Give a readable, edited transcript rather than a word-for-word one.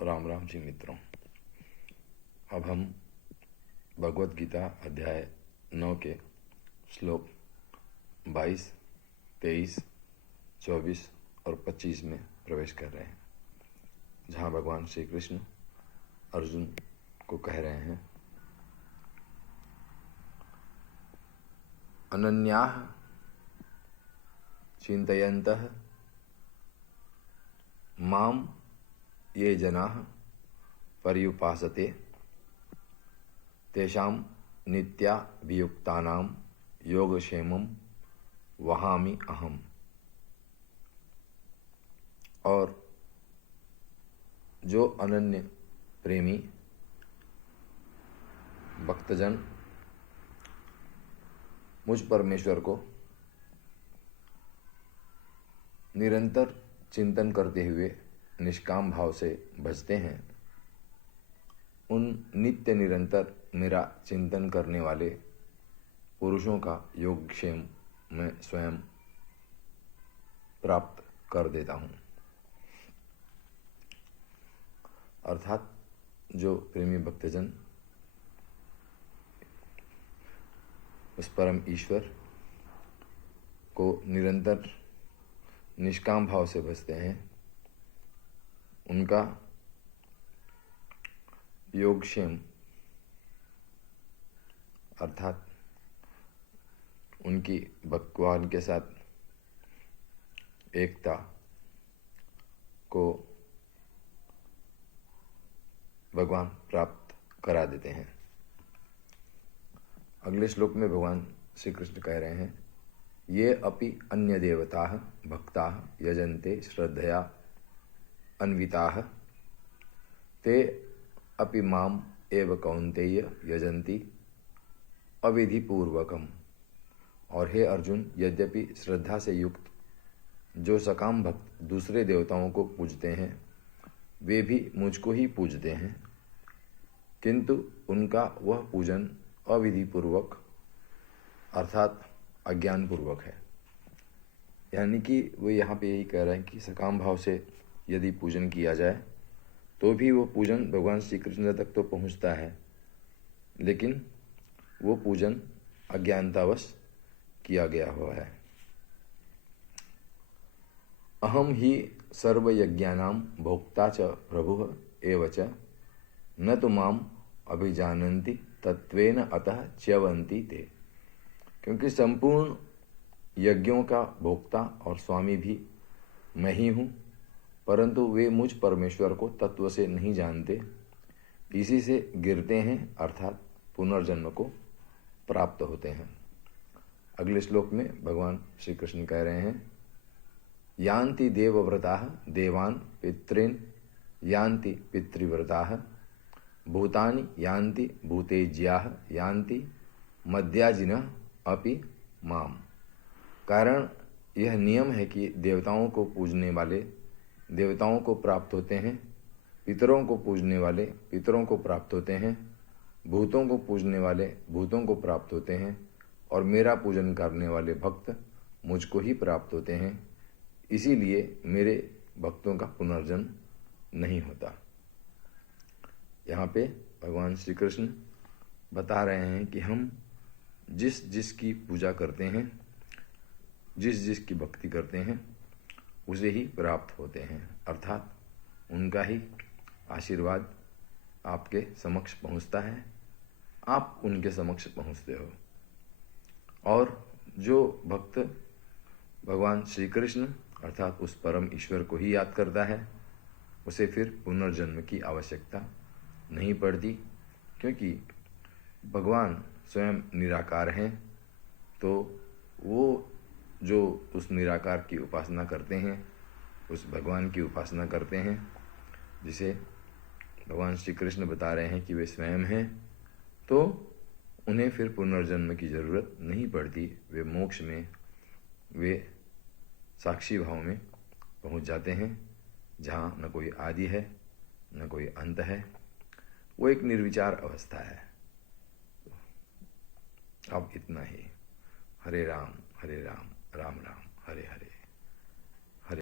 राम राम जी मित्रों। अब हम भगवत गीता अध्याय 9 के श्लोक 22, 23, 24 और 25 में प्रवेश कर रहे हैं, जहाँ भगवान श्री कृष्ण अर्जुन को कह रहे हैं, अनन्याः चिन्तयन्तः माम ये जनाः पर्युपासते तेषां नित्याभियुक्तानां योगक्षेमं वहामि अहम्। और जो अनन्य प्रेमी भक्तजन मुझ परमेश्वर को निरंतर चिंतन करते हुए निष्काम भाव से भजते हैं, उन नित्य निरंतर मेरा चिंतन करने वाले पुरुषों का योगक्षेम मैं स्वयं प्राप्त कर देता हूँ। अर्थात जो प्रेमी भक्तजन उस परम ईश्वर को निरंतर निष्काम भाव से भजते हैं, उनका योगक्षेम अर्थात उनकी भगवान के साथ एकता को भगवान प्राप्त करा देते हैं। अगले श्लोक में भगवान श्री कृष्ण कह रहे हैं, ये अपि अन्य देवताः भक्ताः यजन्ते श्रद्धया अन्विताः ते अपि माम एव कौन्तेय यजन्ति अविधिपूर्वकम्। और हे अर्जुन, यद्यपि श्रद्धा से युक्त जो सकाम भक्त दूसरे देवताओं को पूजते हैं, वे भी मुझको ही पूजते हैं, किंतु उनका वह पूजन अविधिपूर्वक अर्थात अज्ञानपूर्वक है। यानी कि वो यहाँ पे यही कह रहे हैं कि सकाम भाव से यदि पूजन किया जाए तो भी वो पूजन भगवान श्री कृष्ण तक तो पहुँचता है, लेकिन वो पूजन अज्ञानतावश किया गया हुआ है। अहम ही सर्वयज्ञानां भोक्ता च प्रभुः एव च न तो माम अभिजानन्ति तत्वेन अतः च्यवन्ति ते। क्योंकि संपूर्ण यज्ञों का भोक्ता और स्वामी भी मैं ही हूँ, परंतु वे मुझ परमेश्वर को तत्व से नहीं जानते, इसी से गिरते हैं अर्थात पुनर्जन्म को प्राप्त होते हैं। अगले श्लोक में भगवान श्री कृष्ण कह रहे हैं, यान्ति देवव्रताः देवान् पितॄन् यान्ति पितृव्रताः भूतानि यान्ति भूतेज्याः यान्ति मद्याजिनः अपि माम। कारण यह नियम है कि देवताओं को पूजने वाले देवताओं को प्राप्त होते हैं, पितरों को पूजने वाले पितरों को प्राप्त होते हैं, भूतों को पूजने वाले भूतों को प्राप्त होते हैं, और मेरा पूजन करने वाले भक्त मुझको ही प्राप्त होते हैं। इसीलिए मेरे भक्तों का पुनर्जन्म नहीं होता। यहाँ पे भगवान श्री कृष्ण बता रहे हैं कि हम जिस जिसकी पूजा करते हैं, जिस जिसकी भक्ति करते हैं, उसे ही प्राप्त होते हैं, अर्थात उनका ही आशीर्वाद आपके समक्ष पहुंचता है, आप उनके समक्ष पहुंचते हो। और जो भक्त भगवान श्री कृष्ण अर्थात उस परम ईश्वर को ही याद करता है, उसे फिर पुनर्जन्म की आवश्यकता नहीं पड़ती, क्योंकि भगवान स्वयं निराकार हैं। तो वो जो उस निराकार की उपासना करते हैं, उस भगवान की उपासना करते हैं, जिसे भगवान श्री कृष्ण बता रहे हैं कि वे स्वयं हैं, तो उन्हें फिर पुनर्जन्म की ज़रूरत नहीं पड़ती। वे मोक्ष में, वे साक्षी भाव में पहुंच जाते हैं, जहाँ न कोई आदि है न कोई अंत है। वो एक निर्विचार अवस्था है। अब इतना ही। हरे राम राम राम हरे हरे।